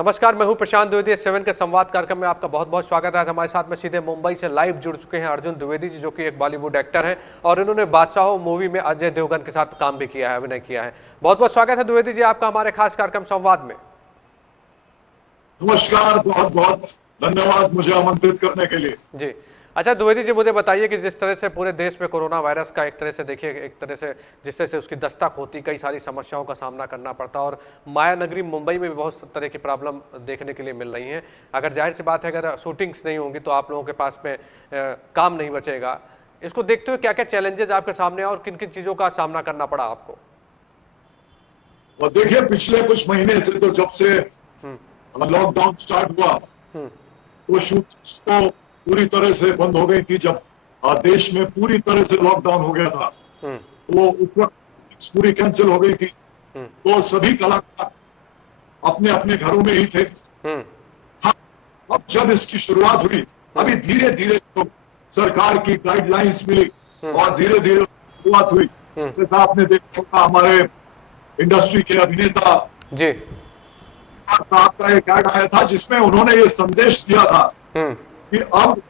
नमस्कार, मैं हूं प्रशांत द्विवेदी। 7 के संवाद कार्यक्रम में आपका बहुत बहुत स्वागत है। आज हमारे साथ में सीधे मुंबई से लाइव जुड़ चुके हैं अर्जुन द्विवेदी जी, जो कि एक बॉलीवुड एक्टर हैं और इन्होंने बादशाहो मूवी में अजय देवगन के साथ काम भी किया है, अभिनय किया है। बहुत बहुत स्वागत है द्विवेदी जी आपका हमारे खास कार्यक्रम संवाद में। नमस्कार, बहुत बहुत धन्यवाद मुझे आमंत्रित करने के लिए। जी, अच्छा द्विवेदी जी, मुझे बताइए कि जिस तरह से पूरे देश में कोरोना वायरस का एक तरह से देखिए, एक तरह से जिस तरह से उसकी दस्तक होती, कई सारी समस्याओं का सामना करना पड़ता और माया नगरी मुंबई में भी बहुत तरह की प्रॉब्लम देखने के लिए मिल रही हैं। अगर जाहिर सी बात है, अगर शूटिंग्स नहीं होंगी तो आप लोगों के पास में काम नहीं बचेगा। इसको देखते हुए क्या क्या चैलेंजेस आपके सामने और किन किन चीज़ों का सामना करना पड़ा आपको? और देखिए, पिछले कुछ महीने से तो जब से लॉकडाउन स्टार्ट हुआ तो शूटिंग्स तो पूरी तरह से बंद हो गई थी। जब देश में पूरी तरह से लॉकडाउन हो गया था तो उस वक्त पूरी कैंसिल हो गई थी। तो सभी कलाकार अपने अपने घरों में ही थे। हाँ, अब जब इसकी शुरुआत हुई, अभी धीरे धीरे तो सरकार की गाइडलाइंस मिली और धीरे धीरे शुरुआत हुई। जैसा आपने देखा होगा, हमारे इंडस्ट्री के अभिनेता जी आपका एक ऐड आया था जिसमें उन्होंने ये संदेश दिया था कि अब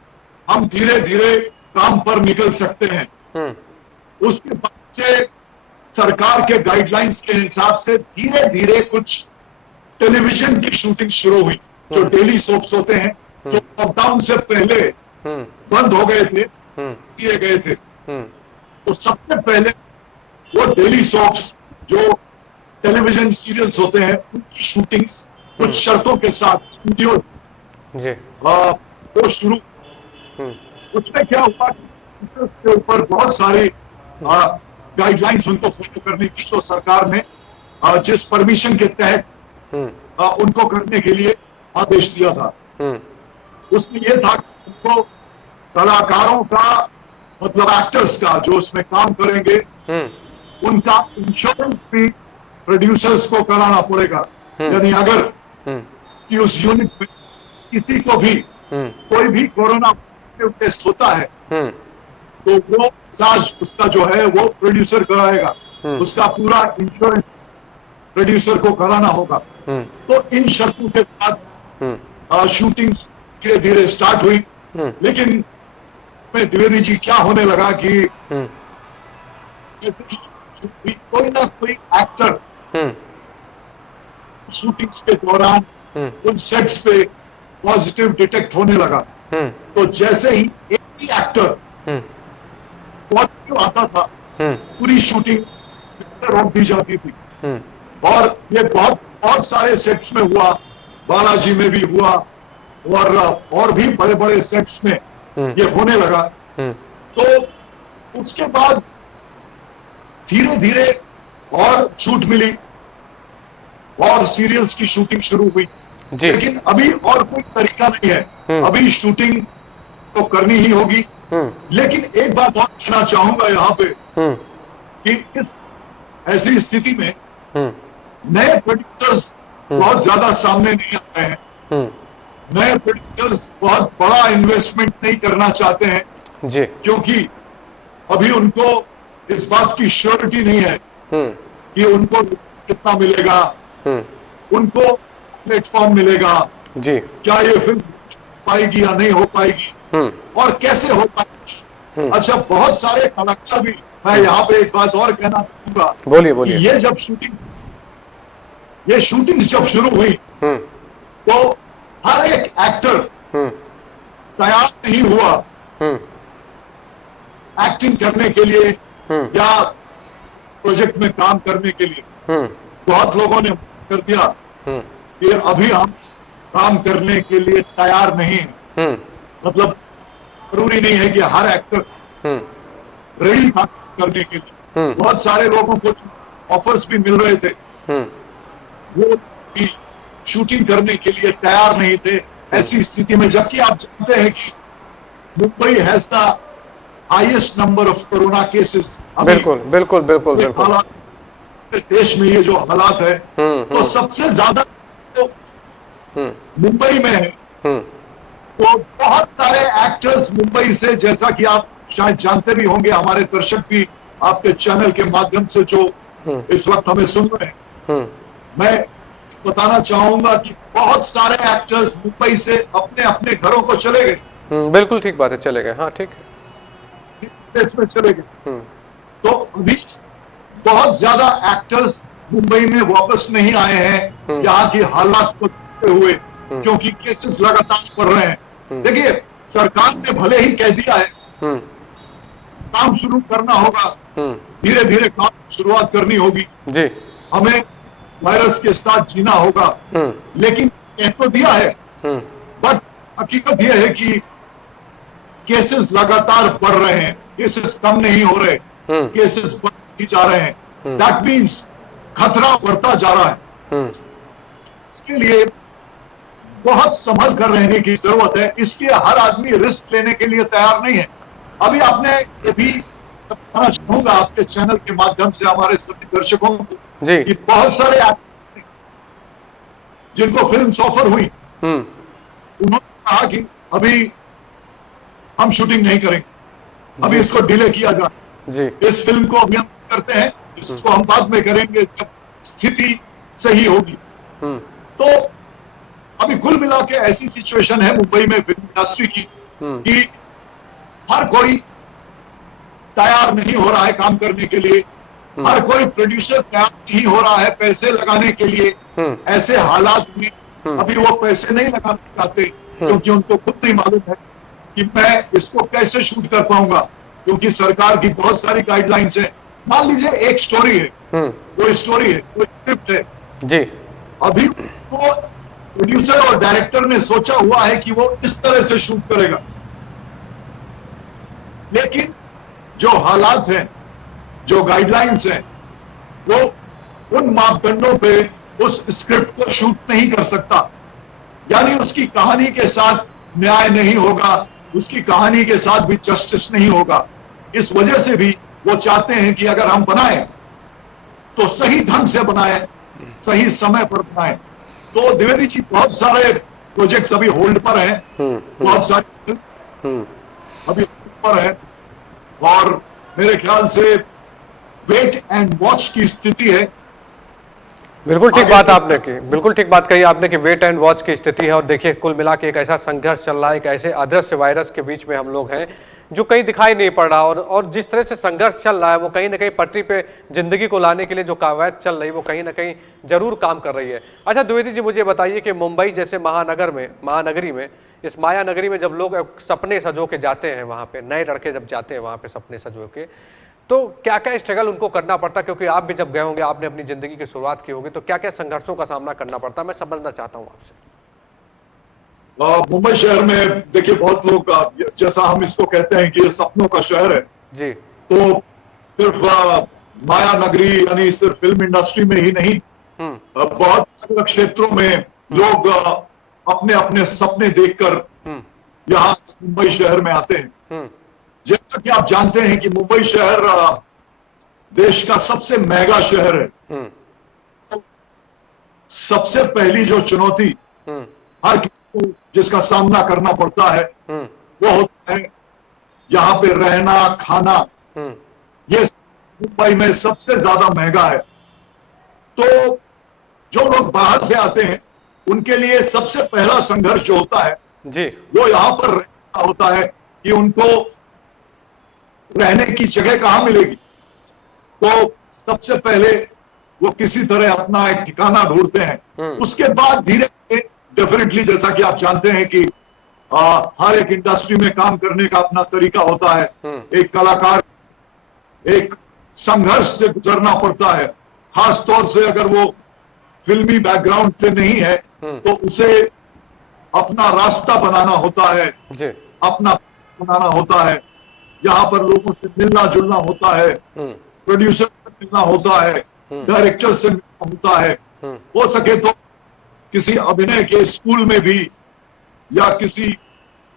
हम धीरे धीरे काम पर निकल सकते हैं। उसके बाद से सरकार के गाइडलाइंस के हिसाब से धीरे धीरे कुछ टेलीविजन की शूटिंग शुरू हुई, जो डेली सोप्स होते हैं, जो लॉकडाउन से पहले बंद हो गए थे, किए गए थे। तो सबसे पहले वो डेली सोप्स जो टेलीविजन सीरियल्स होते हैं, उनकी शूटिंग्स कुछ शर्तों के साथ स्टूडियो वो शुरू। उसमें क्या हुआ, उसके ऊपर बहुत सारी गाइडलाइंस उनको फॉलो करने की, जो सरकार ने जिस परमिशन के तहत उनको करने के लिए आदेश दिया था। उसमें यह था कि उनको कलाकारों का, मतलब एक्टर्स का, जो उसमें काम करेंगे, उनका इंश्योरेंस भी प्रोड्यूसर्स को कराना पड़ेगा। यानी अगर कि उस यूनिट में किसी को भी कोई भी कोरोना टेस्ट होता है तो वो इलाज उसका जो है वो प्रोड्यूसर कराएगा। उसका पूरा इंश्योरेंस प्रोड्यूसर को कराना होगा। तो इन शर्तों के साथ शूटिंग धीरे धीरे स्टार्ट हुई। लेकिन द्विवेदी जी, क्या होने लगा कि कोई ना कोई एक्टर शूटिंग्स के दौरान उन सेट्स पे पॉजिटिव डिटेक्ट होने लगा। तो जैसे ही एक ही एक्टर पॉजिटिव आता था, पूरी शूटिंग रोक दी जाती थी। और ये बहुत सारे सेट्स में हुआ, बालाजी में भी हुआ और भी बड़े बड़े सेट्स में ये होने लगा। तो उसके बाद धीरे धीरे और छूट मिली और सीरियल्स की शूटिंग शुरू हुई। लेकिन अभी और कोई तरीका नहीं है, अभी शूटिंग तो करनी ही होगी। लेकिन एक बात और कहना चाहूंगा यहाँ पे कि इस ऐसी स्थिति में नए प्रोड्यूसर्स बहुत ज्यादा सामने नहीं आ रहे हैं। नए प्रोड्यूसर्स बहुत बड़ा इन्वेस्टमेंट नहीं करना चाहते हैं जी, क्योंकि अभी उनको इस बात की श्योरिटी नहीं है कि उनको कितना मिलेगा, उनको प्लेटफॉर्म मिलेगा जी, क्या ये फिल्म पाएगी या नहीं हो पाएगी और कैसे हो पाएगी। अच्छा, बहुत सारे कलाकार भी, मैं यहाँ पे एक बात और कहना चाहूंगा। बोलिए बोलिए। ये शूटिंग जब शुरू हुई तो हर एक एक्टर तैयार नहीं हुआ एक्टिंग करने के लिए या प्रोजेक्ट में काम करने के लिए। बहुत लोगों ने कर दिया कि अभी हम काम करने के लिए तैयार नहीं हैं। मतलब जरूरी नहीं है कि हर एक्टर रेडी था करने के लिए। बहुत सारे लोगों को ऑफर्स भी मिल रहे थे, वो भी शूटिंग करने के लिए तैयार नहीं थे। ऐसी स्थिति में, जबकि आप जानते हैं कि Mumbai has the highest number of corona cases. बिल्कुल बिल्कुल बिल्कुल बिल्कुल। देश में ये जो हालात है, तो सबसे ज्यादा तो मुंबई में है। तो बहुत सारे एक्टर्स मुंबई से, जैसा कि आप शायद जानते भी होंगे, हमारे दर्शक भी आपके चैनल के माध्यम से जो इस वक्त हमें सुन रहे हैं, मैं बताना चाहूंगा कि बहुत सारे एक्टर्स मुंबई से अपने अपने घरों को चले गए, बिल्कुल ठीक बात है, चले गए, हाँ ठीक देश में चले गए। है। तो अभी बहुत ज्यादा एक्टर्स मुंबई में वापस नहीं आए हैं यहाँ की हालात को देखते हुए, क्योंकि केसेस लगातार बढ़ रहे हैं। देखिए, सरकार ने भले ही कह दिया है काम शुरू करना होगा, धीरे धीरे काम की शुरुआत करनी होगी, जी, हमें वायरस के साथ जीना होगा, लेकिन कह तो दिया है, बट हकीकत यह है कि केसेस लगातार बढ़ रहे हैं, केसेस कम नहीं हो रहे, केसेस बढ़ जा रहे हैं। दैट मीन्स खतरा बढ़ता जा रहा है। इसके लिए बहुत संभल कर रहने की जरूरत है। इसलिए हर आदमी रिस्क लेने के लिए तैयार नहीं है। अभी आपने ये भी बताना चाहूंगा आपके चैनल के माध्यम से हमारे सभी दर्शकों को जी, कि बहुत सारे एक्टर जिनको फिल्म ऑफर हुई, उन्होंने कहा कि अभी हम शूटिंग नहीं करेंगे, अभी इसको डिले किया जाए, जी, इस फिल्म को अभी हम करते हैं, इसको हम बाद में करेंगे जब स्थिति सही होगी। तो अभी कुल मिला के ऐसी सिचुएशन है मुंबई में फिल्म इंडस्ट्री की कि हर कोई तैयार नहीं हो रहा है काम करने के लिए, हर कोई प्रोड्यूसर तैयार नहीं हो रहा है पैसे लगाने के लिए। ऐसे हालात में अभी वो पैसे नहीं लगाना चाहते, क्योंकि उनको खुद नहीं मालूम है कि मैं इसको कैसे शूट कर पाऊंगा, क्योंकि सरकार की बहुत सारी गाइडलाइंस है। मान लीजिए एक स्टोरी है, कोई स्टोरी है, कोई स्क्रिप्ट है, जी, अभी वो प्रोड्यूसर और डायरेक्टर ने सोचा हुआ है कि वो इस तरह से शूट करेगा, लेकिन जो हालात हैं, जो गाइडलाइंस हैं, वो उन मापदंडों पे उस स्क्रिप्ट को शूट नहीं कर सकता। यानी उसकी कहानी के साथ न्याय नहीं होगा, उसकी कहानी के साथ भी जस्टिस नहीं होगा। इस वजह से भी वो चाहते हैं कि अगर हम बनाएं तो सही ढंग से बनाएं, सही समय पर बनाएं। तो द्विवेदी जी, बहुत सारे प्रोजेक्ट्स अभी होल्ड पर हैं, बहुत सारे अभी होल्ड पर हैं, और मेरे ख्याल से वेट एंड वॉच की स्थिति है। बिल्कुल ठीक बात आपने की, बिल्कुल ठीक बात कही आपने कि वेट एंड वॉच की स्थिति है। और देखिए, कुल मिला के एक ऐसा संघर्ष चल रहा है, एक ऐसे अदृश्य वायरस के बीच में हम लोग हैं जो कहीं दिखाई नहीं पड़ रहा। और जिस तरह से संघर्ष चल रहा है वो कहीं ना कहीं पटरी पे जिंदगी को लाने के लिए जो कवायद चल रही है वो कहीं ना कहीं जरूर काम कर रही है। अच्छा द्विवेदी जी, मुझे बताइए कि मुंबई जैसे महानगरी में, इस माया नगरी में जब लोग सपने सजो के जाते हैं, वहाँ पे नए लड़के जब जाते हैं वहाँ पे सपने सजो के, तो क्या क्या स्ट्रगल उनको करना पड़ता, क्योंकि आप भी जब गए होंगे, आपने अपनी जिंदगी की शुरुआत की होगी, तो क्या क्या संघर्षों का सामना करना पड़ता, मैं समझना चाहता हूँ आपसे। मुंबई शहर में देखिए, बहुत लोग जैसा हम इसको कहते हैं कि ये सपनों का शहर है, जी, तो सिर्फ माया नगरी यानी सिर्फ फिल्म इंडस्ट्री में ही नहीं, बहुत सारे क्षेत्रों में लोग अपने अपने सपने देखकर यहाँ मुंबई शहर में आते हैं। जैसा कि आप जानते हैं कि मुंबई शहर देश का सबसे महंगा शहर है। सबसे पहली जो चुनौती हर किसी को जिसका सामना करना पड़ता है वो होता है यहाँ पे रहना, खाना। ये मुंबई में सबसे ज्यादा महंगा है। तो जो लोग बाहर से आते हैं उनके लिए सबसे पहला संघर्ष जो होता है जी, वो यहाँ पर रहना होता है कि उनको रहने की जगह कहां मिलेगी। तो सबसे पहले वो किसी तरह अपना एक ठिकाना ढूंढते हैं। उसके बाद धीरे धीरे डेफिनेटली, जैसा कि आप जानते हैं कि हर एक इंडस्ट्री में काम करने का अपना तरीका होता है। एक कलाकार एक संघर्ष से गुजरना पड़ता है, खास तौर से अगर वो फिल्मी बैकग्राउंड से नहीं है तो उसे अपना रास्ता बनाना होता है, अपना बनाना होता है। यहाँ पर लोगों से मिलना जुलना होता है, प्रोड्यूसर से मिलना होता है, डायरेक्टर से मिलना होता है। हो सके तो किसी अभिनय के स्कूल में भी या किसी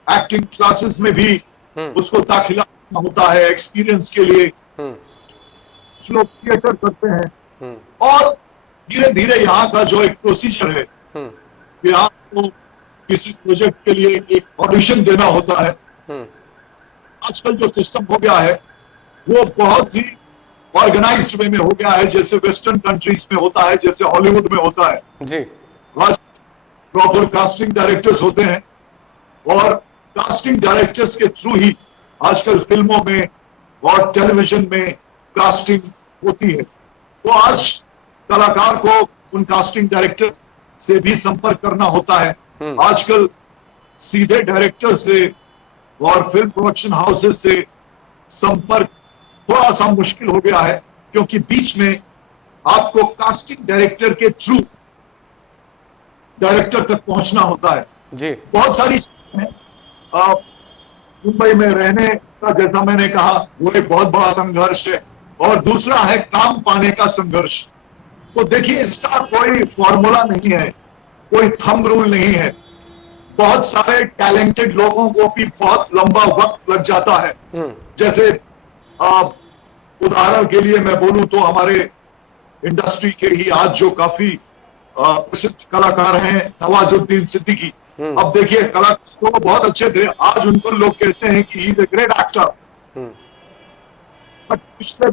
एक्टिंग क्लासेस में भी उसको दाखिला लेना होता है एक्सपीरियंस के लिए। कुछ लोग थिएटर करते हैं और धीरे धीरे यहाँ का जो एक प्रोसीजर है कि आपको किसी प्रोजेक्ट के लिए एक ऑडिशन देना होता है। आजकल जो सिस्टम हो गया है वो बहुत ही ऑर्गेनाइज्ड वे में हो गया है, जैसे वेस्टर्न कंट्रीज में होता है, जैसे हॉलीवुड में होता है। जी। आज प्रॉपर कास्टिंग डायरेक्टर्स होते हैं और कास्टिंग डायरेक्टर्स के थ्रू ही आजकल फिल्मों में और टेलीविजन में कास्टिंग होती है। तो आज कलाकार को उन कास्टिंग डायरेक्टर से भी संपर्क करना होता है। आजकल सीधे डायरेक्टर से और फिल्म प्रोडक्शन हाउसेस से संपर्क थोड़ा सा मुश्किल हो गया है, क्योंकि बीच में आपको कास्टिंग डायरेक्टर के थ्रू डायरेक्टर तक पहुंचना होता है। जी। बहुत सारी चीजें हैं। मुंबई में रहने का, जैसा मैंने कहा, वो एक बहुत बड़ा संघर्ष है, और दूसरा है काम पाने का संघर्ष। तो देखिए, इसका कोई फॉर्मूला नहीं है, कोई थंब रूल नहीं है। बहुत सारे टैलेंटेड लोगों को भी बहुत लंबा वक्त लग जाता है। जैसे उदाहरण के लिए मैं बोलूं तो हमारे इंडस्ट्री के ही आज जो काफी प्रसिद्ध कलाकार हैं, नवाजुद्दीन सिद्दीकी। अब देखिए, कलाकार तो बहुत अच्छे थे, आज उनको लोग कहते हैं कि he is a great actor. But पिछले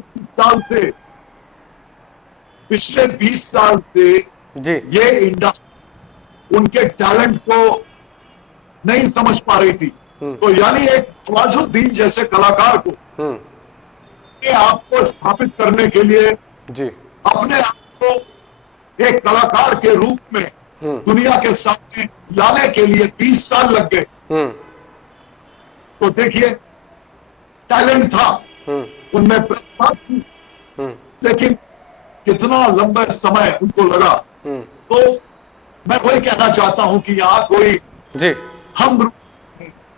20 साल से जी। ये इंडस्ट्री उनके टैलेंट को नहीं समझ पा रही थी। तो यानी एक नवाजुद्दीन जैसे कलाकार को आपको स्थापित करने के लिए, जी, अपने आप को एक कलाकार के रूप में दुनिया के सामने लाने के लिए 20 साल लग गए। तो देखिए, टैलेंट था, उनमें प्रतिभा थी, लेकिन कितना लंबा समय उनको लगा। तो मैं वही कहना चाहता हूं कि यहां कोई जी, हम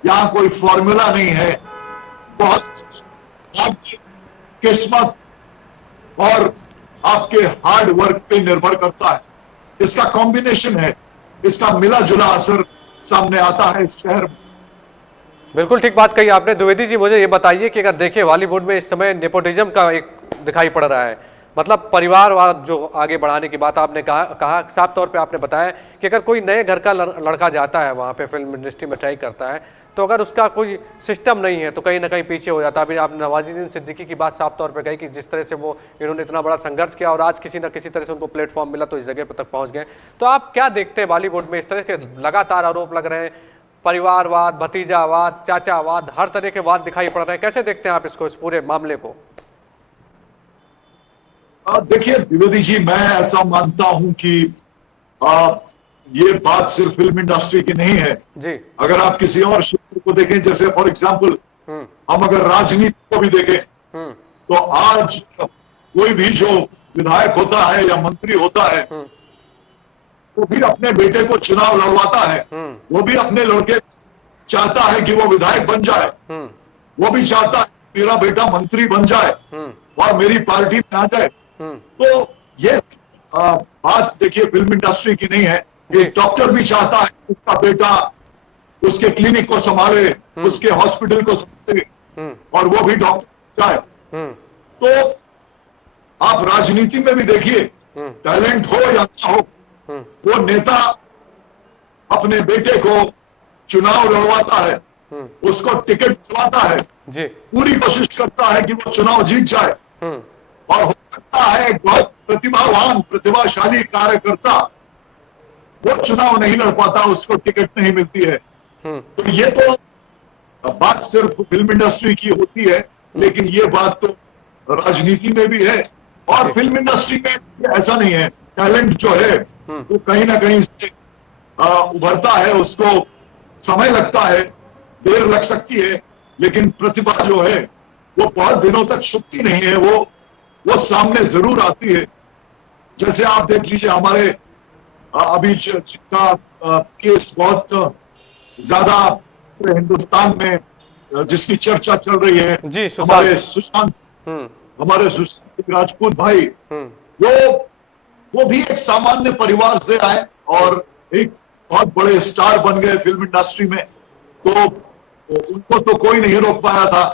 यहां कोई फॉर्मूला नहीं है। बहुत आपकी किस्मत और आपके हार्ड वर्क पे निर्भर करता है। इसका कॉम्बिनेशन है, इसका मिला जुला असर सामने आता है इस शहर में। बिल्कुल ठीक बात कही आपने। द्विवेदी जी, मुझे ये बताइए कि अगर देखिए बॉलीवुड में इस समय नेपोटिज्म का एक दिखाई पड़ रहा है, मतलब परिवारवाद जो आगे बढ़ाने की बात आपने कहा साफ तौर पे आपने बताया कि अगर कोई नए घर का लड़का जाता है वहाँ पे फिल्म इंडस्ट्री में ट्राई करता है, तो अगर उसका कोई सिस्टम नहीं है तो कहीं ना कहीं पीछे हो जाता है। अभी आपने नवाजुद्दीन सिद्दीकी की बात साफ तौर पे कही कि जिस तरह से वो इन्होंने इतना बड़ा संघर्ष किया और आज किसी न किसी तरह से उनको प्लेटफॉर्म मिला तो इस जगह पर तक पहुँच गए। तो आप क्या देखते हैं बॉलीवुड में इस तरह के लगातार आरोप लग रहे हैं, परिवारवाद, भतीजावाद, चाचावाद, हर तरह के वाद दिखाई पड़ रहे हैं, कैसे देखते हैं आप इसको, इस पूरे मामले को? देखिए द्विवेदी जी, मैं ऐसा मानता हूं कि ये बात सिर्फ फिल्म इंडस्ट्री की नहीं है जी। अगर आप किसी और क्षेत्र को देखें, जैसे फॉर एग्जांपल हम अगर राजनीति को भी देखें, तो आज कोई भी जो विधायक होता है या मंत्री होता है, वो भी अपने बेटे को चुनाव लड़वाता है। वो भी अपने लड़के चाहता है कि वो विधायक बन जाए, वो भी चाहता है मेरा बेटा मंत्री बन जाए और मेरी पार्टी में आ जाए। तो ये बात देखिए फिल्म इंडस्ट्री की नहीं है। एक डॉक्टर भी चाहता है उसका बेटा उसके क्लिनिक को संभाले, उसके हॉस्पिटल को संभाले, और वो भी डॉक्टर जाए। तो आप राजनीति में भी देखिए, टैलेंट हो या ना हो, वो नेता अपने बेटे को चुनाव लड़वाता है, उसको टिकट दिलवाता है, पूरी कोशिश करता है कि वो चुनाव जीत जाए। और हो सकता है एक बहुत प्रतिभावान, प्रतिभाशाली कार्यकर्ता वो चुनाव नहीं लड़ पाता, उसको टिकट नहीं मिलती है। तो ये तो बात सिर्फ फिल्म इंडस्ट्री की होती है, लेकिन ये बात तो राजनीति में भी है। और फिल्म इंडस्ट्री में ऐसा नहीं है, टैलेंट जो है वो कहीं ना कहीं से उभरता है, उसको समय लगता है, देर लग सकती है, लेकिन प्रतिभा जो है वो बहुत दिनों तक छुपती नहीं है, वो सामने जरूर आती है। जैसे आप देख लीजिए, हमारे अभी जिसका केस बहुत ज्यादा हिंदुस्तान में जिसकी चर्चा चल रही है, जी, हमारे सुशांत राजपूत भाई, वो भी एक सामान्य परिवार से आए और एक बहुत बड़े स्टार बन गए फिल्म इंडस्ट्री में। तो उनको तो कोई नहीं रोक पाया था।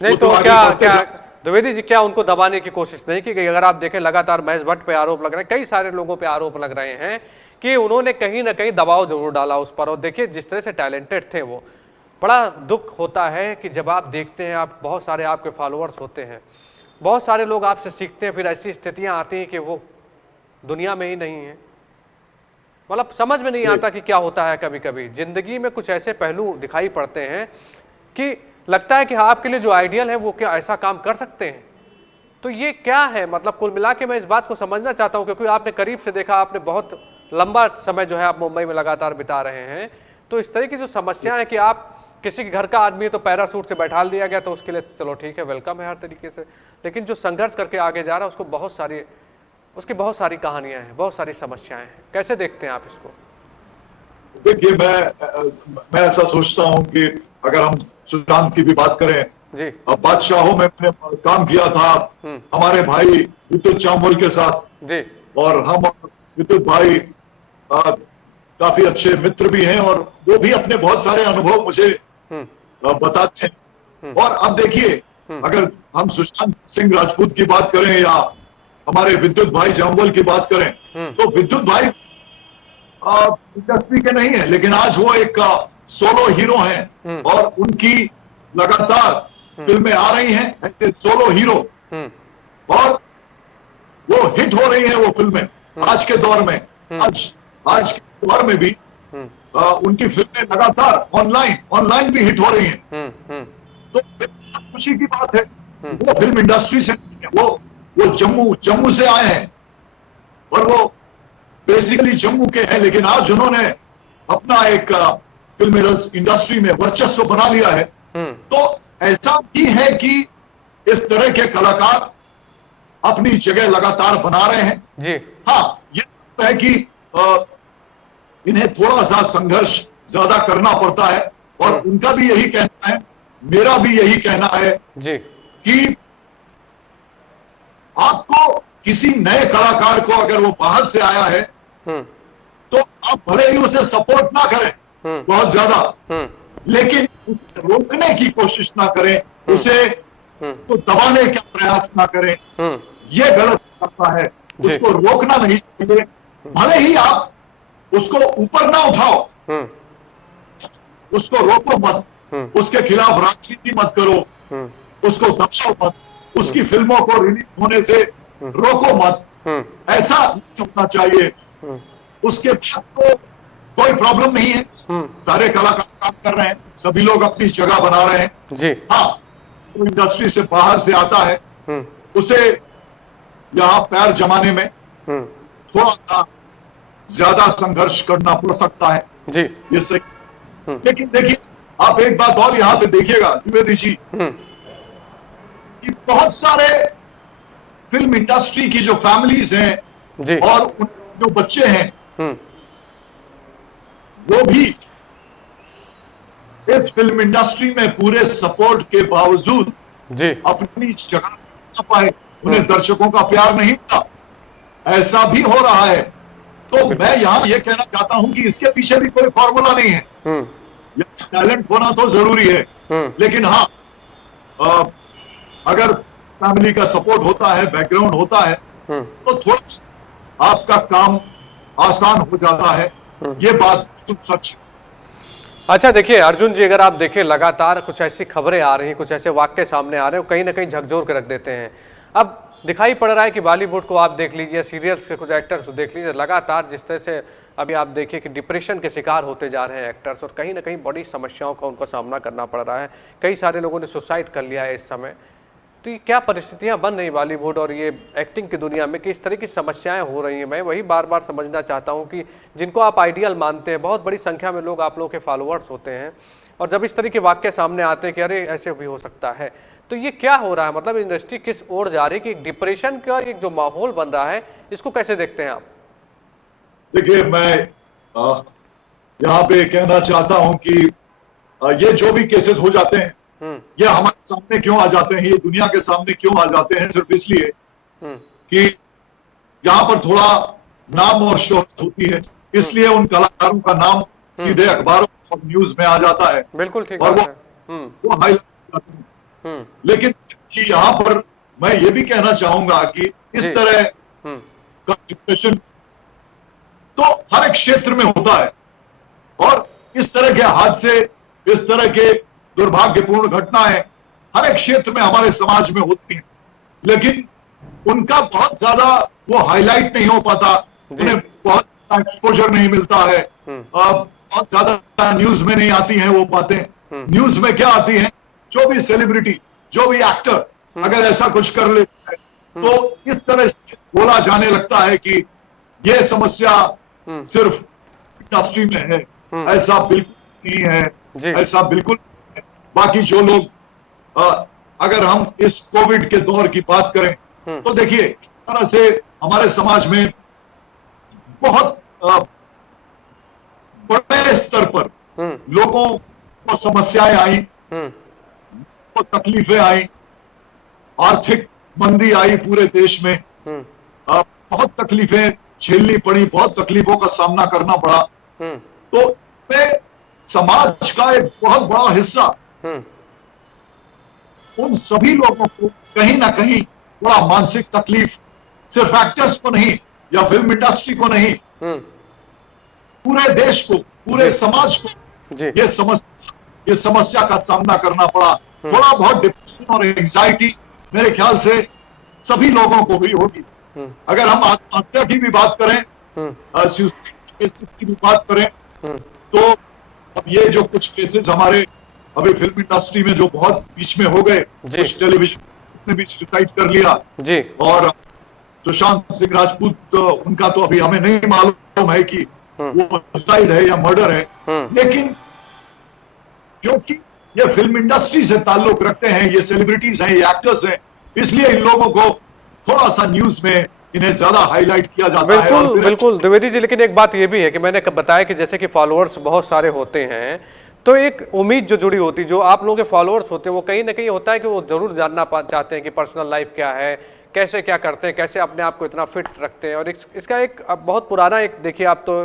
नहीं तो क्या द्विवेदी जी, क्या उनको दबाने की कोशिश नहीं की गई? अगर आप देखें, लगातार महेश भट्ट पे आरोप लग रहे हैं, कई सारे लोगों पे आरोप लग रहे हैं कि उन्होंने कहीं ना कहीं दबाव जरूर डाला उस पर। और देखिए जिस तरह से टैलेंटेड थे वो, बड़ा दुख होता है कि जब आप देखते हैं, आप बहुत सारे आपके फॉलोअर्स होते हैं बहुत सारे लोग आपसे सीखते हैं, फिर ऐसी स्थितियां आती हैं कि वो दुनिया में ही नहीं है। मतलब समझ में नहीं आता कि क्या होता है। कभी कभी जिंदगी में कुछ ऐसे पहलू दिखाई पड़ते हैं कि लगता है कि आपके लिए जो आइडियल है वो क्या ऐसा काम कर सकते हैं। तो ये क्या है, मतलब कुल मिला के मैं इस बात को समझना चाहता हूं, क्योंकि आपने करीब से देखा, आपने बहुत लंबा समय जो है आप मुंबई में लगातार बिता रहे हैं। तो इस तरह की जो समस्या है कि आप किसी के घर का आदमी है तो पैरासूट से बैठा दिया गया तो उसके लिए चलो ठीक है, वेलकम है हर तरीके से, लेकिन जो संघर्ष करके आगे जा रहा है उसको उसकी बहुत सारी कहानियां हैं, बहुत सारी समस्याएं हैं। कैसे देखते हैं आप इसको? देखिए, मैं ऐसा सोचता हूं कि अगर हम सुशांत की भी बात करें, जी। अब बादशाहों में मैंने काम किया था हमारे भाई विद्युत चावल के साथ जी। और हम विद्युत भाई काफी अच्छे मित्र भी हैं और वो भी अपने बहुत सारे अनुभव मुझे बताते हैं। और अब देखिए, अगर हम सुशांत सिंह राजपूत की बात करें या हमारे विद्युत भाई जामवल की बात करें, तो विद्युत भाई दिलचस्पी के नहीं है, लेकिन आज वो एक सोलो हीरो हैं और उनकी लगातार फिल्में आ रही हैं ऐसे सोलो हीरो, और वो हिट हो रही हैं वो फिल्में आज के दौर में। आज के दौर में भी उनकी फिल्में लगातार ऑनलाइन भी हिट हो रही हैं। तो खुशी की बात है। वो फिल्म इंडस्ट्री से वो जम्मू से आए हैं और वो बेसिकली जम्मू के हैं, लेकिन आज उन्होंने अपना एक फिल्म इंडस्ट्री में वर्चस्व बना लिया है। तो ऐसा भी है कि इस तरह के कलाकार अपनी जगह लगातार बना रहे हैं जी। हाँ, ये है कि इन्हें थोड़ा सा संघर्ष ज्यादा करना पड़ता है और उनका भी यही कहना है, मेरा भी यही कहना है जी कि आपको किसी नए कलाकार को अगर वो बाहर से आया है तो आप भले ही उसे सपोर्ट ना करें बहुत ज्यादा, लेकिन रोकने की कोशिश ना करें, उसे तो दबाने का प्रयास ना करें, ये गलत करता है। उसको रोकना नहीं चाहिए, भले ही आप उसको ऊपर ना उठाओ, उसको रोको मत, उसके खिलाफ राजनीति मत करो, उसको दबाओ मत, उसकी फिल्मों को रिलीज होने से रोको मत, ऐसा नहीं होना चाहिए। उसके बाद तो कोई प्रॉब्लम नहीं है, सारे कलाकार काम कर रहे हैं, सभी लोग अपनी जगह बना रहे हैं जी। हाँ, तो इंडस्ट्री से बाहर से आता है, उसे यहाँ पैर जमाने में थोड़ा सा ज्यादा संघर्ष करना पड़ सकता है जी, ये सही। लेकिन देखिए, आप एक बात और यहां पे देखिएगा द्विवेदी जी, कि बहुत सारे फिल्म इंडस्ट्री की जो फैमिलीज हैं जी, और जो बच्चे हैं वो भी इस फिल्म इंडस्ट्री में पूरे सपोर्ट के बावजूद जी अपनी जगह न पाए, उन्हें दर्शकों का प्यार नहीं मिला, ऐसा भी हो रहा है। तो मैं यहां ये कहना चाहता हूं कि इसके पीछे भी कोई फॉर्मूला नहीं है। टैलेंट होना तो जरूरी है, लेकिन हाँ, अगर फैमिली का सपोर्ट होता है, बैकग्राउंड होता है, तो थोड़ा आपका काम आसान हो जाता है। ये बात तो सच। अच्छा देखिए अर्जुन जी, अगर आप देखें लगातार कुछ ऐसी खबरें आ रही, कुछ ऐसे वाक्य सामने आ रहे हैं, कहीं ना कहीं झकझोर के रख देते हैं। अब दिखाई पड़ रहा है कि बॉलीवुड को आप देख लीजिए, सीरियल्स के कुछ एक्टर्स को देख लीजिए, लगातार जिस तरह से अभी आप देखिए कि डिप्रेशन के शिकार होते जा रहे हैं एक्टर्स, और कहीं ना कहीं बड़ी समस्याओं का उनको सामना करना पड़ रहा है। कई सारे लोगों ने सुसाइड कर लिया है इस समय। तो ये क्या परिस्थितियां बन रही बॉलीवुड और ये एक्टिंग की दुनिया में, किस तरह की समस्याएं हो रही हैं? मैं वही बार बार समझना चाहता हूं कि जिनको आप आइडियल मानते हैं, बहुत बड़ी संख्या में लोग आप लोगों के फॉलोअर्स होते हैं, और जब इस तरह के वाक्य सामने आते हैं कि अरे ऐसे भी हो सकता है, तो ये क्या हो रहा है? मतलब इंडस्ट्री किस ओर जा रही है कि डिप्रेशन का एक जो माहौल बन रहा है, इसको कैसे देखते हैं आप? देखिए, मैं यहाँ पे कहना चाहता हूं कि ये जो भी केसेस हो जाते हैं, ये हमारे सामने क्यों आ जाते हैं, ये दुनिया के सामने क्यों आ जाते हैं? सिर्फ इसलिए कि यहाँ पर थोड़ा नाम और शोहरत होती है, इसलिए उन कलाकारों का नाम सीधे अखबारों और न्यूज में आ जाता है। बिल्कुल ठीक और है। वो हाईलाइट। लेकिन यहाँ पर मैं ये भी कहना चाहूंगा कि इस तरह का डिप्रेशन तो हर एक क्षेत्र में होता है, और इस तरह के हादसे, इस तरह के दुर्भाग्यपूर्ण घटनाएं हर एक क्षेत्र में हमारे समाज में होती हैं। लेकिन उनका बहुत ज्यादा वो हाईलाइट नहीं हो पाता, उन्हें बहुत एक्सपोजर नहीं मिलता है, बहुत ज्यादा न्यूज में नहीं आती हैं वो बातें। न्यूज में क्या आती है, जो भी सेलिब्रिटी, जो भी एक्टर अगर ऐसा कुछ कर लेता है तो इस तरह से बोला जाने लगता है कि ये समस्या सिर्फ इंडस्ट्री में है। ऐसा बिल्कुल नहीं है, ऐसा बिल्कुल नहीं है। बाकी जो लोग अगर हम इस कोविड के दौर की बात करें तो देखिए इस तरह से हमारे समाज में बहुत बड़े स्तर पर लोगों को समस्याएं आई, को तकलीफें आई, आर्थिक मंदी आई पूरे देश में, बहुत तकलीफें झेलनी पड़ी, बहुत तकलीफों का सामना करना पड़ा। तो इसमें समाज का एक बहुत बड़ा हिस्सा उन सभी लोगों को कहीं ना कहीं बड़ा मानसिक तकलीफ, सिर्फ एक्टर्स को नहीं या फिल्म इंडस्ट्री को नहीं, पूरे देश को, पूरे समाज को ये समस्या का सामना करना पड़ा। थोड़ा बहुत डिप्रेशन और एंजाइटी मेरे ख्याल से सभी लोगों को हुई होगी। अगर हम आत्महत्या की भी बात करें, सुसाइड की भी बात करें, तो अब ये जो कुछ केसेस हमारे अभी फिल्म इंडस्ट्री में जो बहुत बीच में हो गए, कुछ टेलीविजन ने भी सुसाइड कर लिया जी, और सुशांत सिंह राजपूत उनका तो अभी हमें नहीं मालूम है कि वो सुसाइड है या मर्डर है, लेकिन क्योंकि ये फिल्म इंडस्ट्री से ताल्लुक रखते हैं, ये सेलिब्रिटीज हैं, ये एक्टर्स हैं, इसलिए इन लोगों को थोड़ा सा न्यूज में इन्हें ज्यादा हाईलाइट किया जाता है। बिल्कुल बिल्कुल द्विवेदी जी, लेकिन एक बात ये भी है कि मैंने बताया कि जैसे कि फॉलोअर्स बहुत सारे होते हैं तो एक उम्मीद जो जुड़ी होती, जो आप लोगों के फॉलोअर्स होते हैं वो कहीं ना कहीं होता है कि वो जरूर जानना चाहते हैं कि पर्सनल लाइफ क्या है, कैसे क्या करते हैं, कैसे अपने आप को इतना फिट रखते हैं। और इसका एक बहुत पुराना एक देखिए आप तो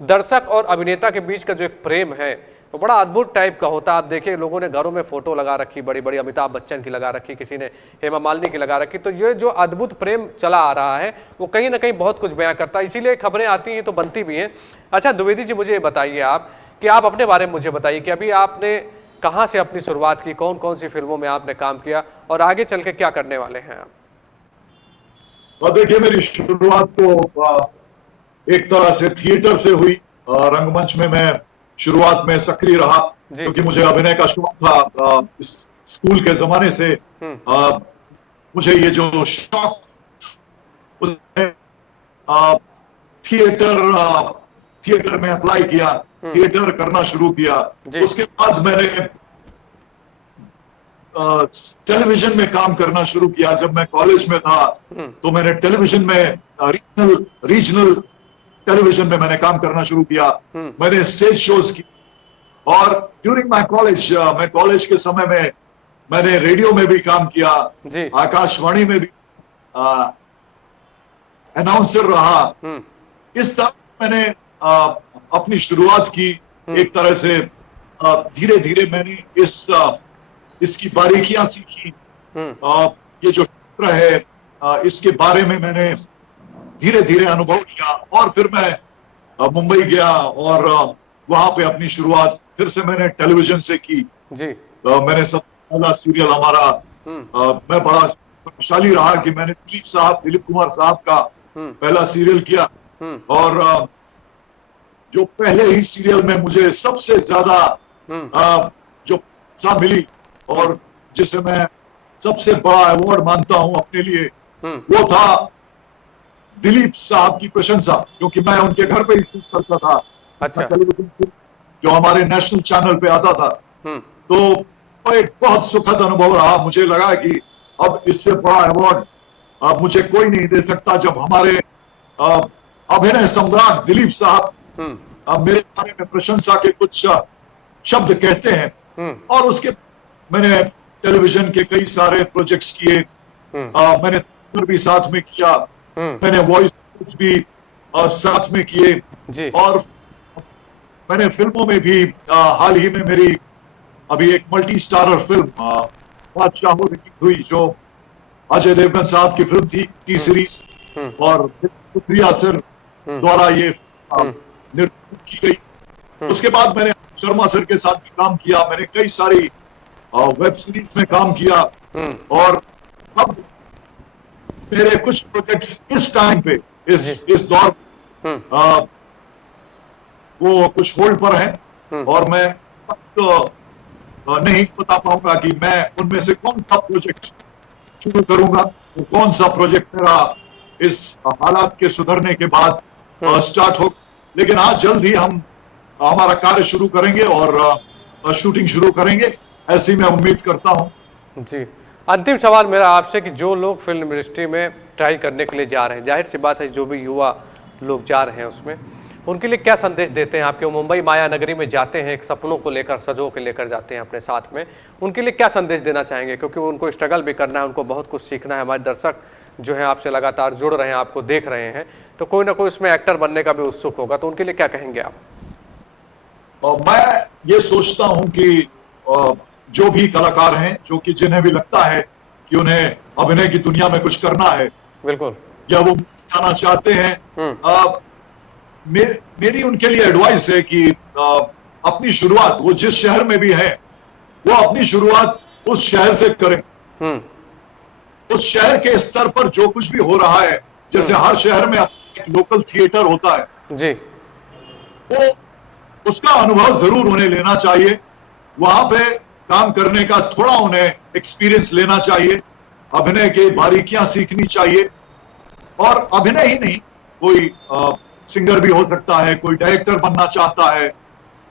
दर्शक और अभिनेता के बीच का जो एक प्रेम है वो बड़ा अद्भुत टाइप का होता है। आप देखिए लोगों ने घरों में फोटो लगा रखी, बड़ी बड़ी अमिताभ बच्चन की लगा रखी, किसी ने हेमा मालिनी की लगा रखी। तो ये जो अद्भुत प्रेम चला आ रहा है वो कहीं ना कहीं बहुत कुछ बयां करता है, इसीलिए खबरें आती हैं तो बनती भी हैं। अच्छा द्विवेदी जी, मुझे ये बताइए आप कि आप अपने बारे में मुझे बताइए कि अभी आपने कहाँ से अपनी शुरुआत की, कौन कौन सी फिल्मों में आपने काम किया और आगे चल के क्या करने वाले हैं आप? देखिए मेरी शुरुआत तो एक तरह से थिएटर से हुई। रंगमंच में मैं शुरुआत में सक्रिय रहा क्योंकि मुझे अभिनय का शौक था। इस स्कूल के जमाने से मुझे ये जो शौक, थिएटर में अप्लाई किया, थिएटर करना शुरू किया। उसके बाद मैंने टेलीविजन में काम करना शुरू किया। जब मैं कॉलेज में था तो मैंने टेलीविजन में रीजनल टेलीविजन में मैंने काम करना शुरू किया। मैंने स्टेज शोज की और ड्यूरिंग माय कॉलेज, मैं कॉलेज के समय में मैंने रेडियो में भी काम किया, आकाशवाणी में भी अनाउंसर रहा। इस तरह मैंने अपनी शुरुआत की। एक तरह से धीरे धीरे मैंने इसकी बारीकियां सीखी। ये जो क्षेत्र है इसके बारे में मैंने धीरे धीरे अनुभव किया और फिर मैं मुंबई गया और वहां पे अपनी शुरुआत फिर से मैंने टेलीविजन से की जी। मैंने सबसे पहला सीरियल हमारा, मैं बड़ा भाग्यशाली रहा कि मैंने दिलीप कुमार साहब का पहला सीरियल किया और जो पहले ही सीरियल में मुझे सबसे ज्यादा जो प्रोत्साहन मिली और जिसे मैं सबसे बड़ा अवार्ड मानता हूं अपने लिए, वो था दिलीप साहब की प्रशंसा, क्योंकि मैं उनके घर पे ही शूट करता था। अच्छा। टेलीविजन जो हमारे नेशनल चैनल पे आता था। तो एक बहुत सुखद अनुभव रहा। मुझे लगा कि अब इससे बड़ा अवार्ड अब मुझे कोई नहीं दे सकता जब हमारे अभिनय सम्राट दिलीप साहब मेरे बारे में प्रशंसा के कुछ शब्द कहते हैं। और उसके मैंने टेलीविजन के कई सारे प्रोजेक्ट्स किए। मैंने थिएटर भी साथ में किया, मैंने वॉइस भी साथ में किए और मैंने फिल्मों में भी हाल ही में मेरी अभी एक मल्टी स्टारर फिल्म बादशाह हुई जो अजय देवगन साहब की फिल्म थी, टी सीरीज, और प्रिया सर द्वारा ये निर्मित की गई। उसके बाद मैंने शर्मा सर के साथ भी काम किया। मैंने कई सारी वेब सीरीज में काम किया और अब मेरे कुछ प्रोजेक्ट्स इस टाइम पे इस दौर वो कुछ होल्ड पर हैं और मैं नहीं बता पाऊंगा कि मैं उनमें से कौन सा प्रोजेक्ट शुरू करूंगा, तो कौन सा प्रोजेक्ट मेरा इस हालात के सुधरने के बाद स्टार्ट हो। लेकिन आज जल्द ही हम हमारा कार्य शुरू करेंगे और शूटिंग शुरू करेंगे, ऐसी मैं उम्मीद करता हूं। जी, अंतिम सवाल मेरा आपसे कि जो लोग फिल्म इंडस्ट्री में ट्राई करने के लिए जा रहे हैं, जाहिर सी बात है जो भी युवा लोग जा रहे हैं उसमें, उनके लिए क्या संदेश देते हैं आपके? मुंबई माया नगरी में जाते हैं, एक सपनों को लेकर, सजो के लेकर जाते हैं अपने साथ में, उनके लिए क्या संदेश देना चाहेंगे? क्योंकि उनको स्ट्रगल भी करना है, उनको बहुत कुछ सीखना है। हमारे दर्शक जो है आपसे लगातार जुड़ रहे हैं, आपको देख रहे हैं, तो कोई ना कोई उसमें एक्टर बनने का भी उत्सुक होगा, तो उनके लिए क्या कहेंगे आप? और मैं ये सोचता हूं कि जो भी कलाकार हैं, जो कि जिन्हें भी लगता है कि उन्हें अभिनय की दुनिया में कुछ करना है, बिल्कुल, या वो जाना चाहते हैं, मेरी उनके लिए एडवाइस है कि अपनी शुरुआत, वो जिस शहर में भी है, वो अपनी शुरुआत उस शहर से करें। उस शहर के स्तर पर जो कुछ भी हो रहा है, जैसे हर शहर में एक लोकल थिएटर होता है जी, वो उसका अनुभव जरूर उन्हें लेना चाहिए। वहां पे काम करने का थोड़ा उन्हें एक्सपीरियंस लेना चाहिए, अभिनय की बारीकियां सीखनी चाहिए। और अभिनय ही नहीं, कोई सिंगर भी हो सकता है, कोई डायरेक्टर बनना चाहता है,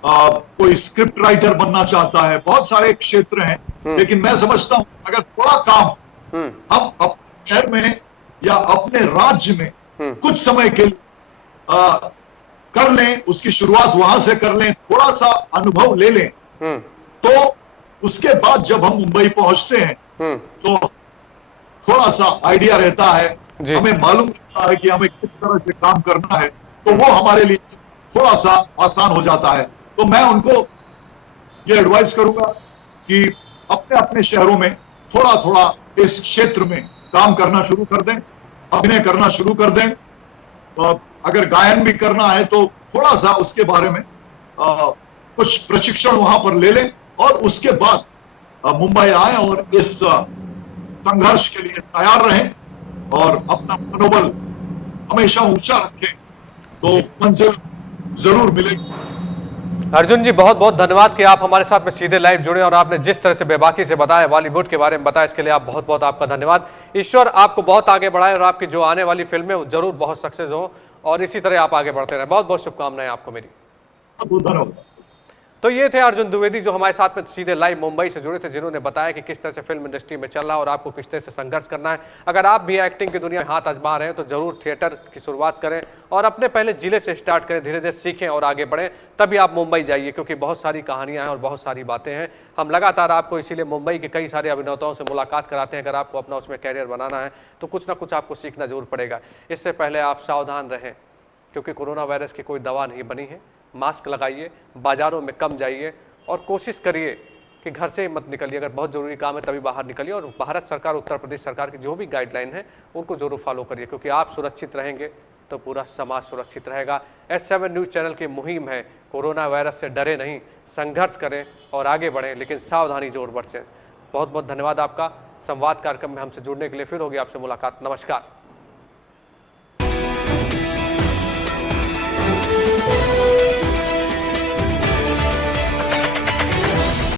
कोई स्क्रिप्ट राइटर बनना चाहता है, बहुत सारे क्षेत्र हैं। लेकिन मैं समझता हूं अगर थोड़ा काम हम अपने शहर में या अपने राज्य में कुछ समय के लिए कर लें, उसकी शुरुआत वहां से कर लें, थोड़ा सा अनुभव ले लें, तो उसके बाद जब हम मुंबई पहुंचते हैं तो थोड़ा सा आइडिया रहता है, हमें मालूम होता है कि हमें किस तरह से काम करना है, तो वो हमारे लिए थोड़ा सा आसान हो जाता है। तो मैं उनको ये एडवाइस करूंगा कि अपने अपने शहरों में थोड़ा थोड़ा इस क्षेत्र में काम करना शुरू कर दें, अभिनय करना शुरू कर दें। अगर गायन भी करना है तो थोड़ा सा उसके बारे में कुछ प्रशिक्षण वहां पर ले लें और उसके बाद मुंबई आए और इस संघर्ष के लिए तैयार रहें और अपना मनोबल हमेशा ऊंचा रखें, तो मंजिल जरूर मिलेगी। अर्जुन जी, बहुत बहुत धन्यवाद कि आप हमारे साथ में सीधे लाइव जुड़े और आपने जिस तरह से बेबाकी से बताया, बॉलीवुड के बारे में बताया, इसके लिए आप बहुत बहुत आपका धन्यवाद। ईश्वर आपको बहुत आगे बढ़ाए और आपकी जो आने वाली फिल्में वो जरूर बहुत सक्सेस हो और इसी तरह आप आगे बढ़ते रहें। बहुत बहुत शुभकामनाएं आपको मेरी। धन्यवाद। तो ये थे अर्जुन द्विवेदी जो हमारे साथ में सीधे लाइव मुंबई से जुड़े थे, जिन्होंने बताया कि किस तरह से फिल्म इंडस्ट्री में चल रहा है और आपको किस तरह से संघर्ष करना है। अगर आप भी एक्टिंग की दुनिया में हाथ आजमा रहे हैं तो जरूर थिएटर की शुरुआत करें और अपने पहले जिले से स्टार्ट करें, धीरे धीरे सीखें और आगे बढ़ें, तभी आप मुंबई जाइए, क्योंकि बहुत सारी कहानियां हैं और बहुत सारी बातें हैं। हम लगातार आपको इसीलिए मुंबई के कई सारे अभिनेताओं से मुलाकात कराते हैं। अगर आपको अपना उसमें कैरियर बनाना है तो कुछ ना कुछ आपको सीखना जरूर पड़ेगा। इससे पहले आप सावधान रहें, क्योंकि कोरोना वायरस की कोई दवा नहीं बनी है। मास्क लगाइए, बाजारों में कम जाइए और कोशिश करिए कि घर से मत निकलिए। अगर बहुत ज़रूरी काम है तभी बाहर निकलिए और भारत सरकार, उत्तर प्रदेश सरकार की जो भी गाइडलाइन है उनको जरूर फॉलो करिए, क्योंकि आप सुरक्षित रहेंगे तो पूरा समाज सुरक्षित रहेगा। S7 न्यूज़ चैनल की मुहिम है, कोरोना वायरस से डरे नहीं, संघर्ष करें और आगे बढ़ें, लेकिन सावधानी जरूर बरतें। बहुत बहुत धन्यवाद आपका। संवाद कार्यक्रम में हमसे जुड़ने के लिए फिर होगी आपसे मुलाकात। नमस्कार।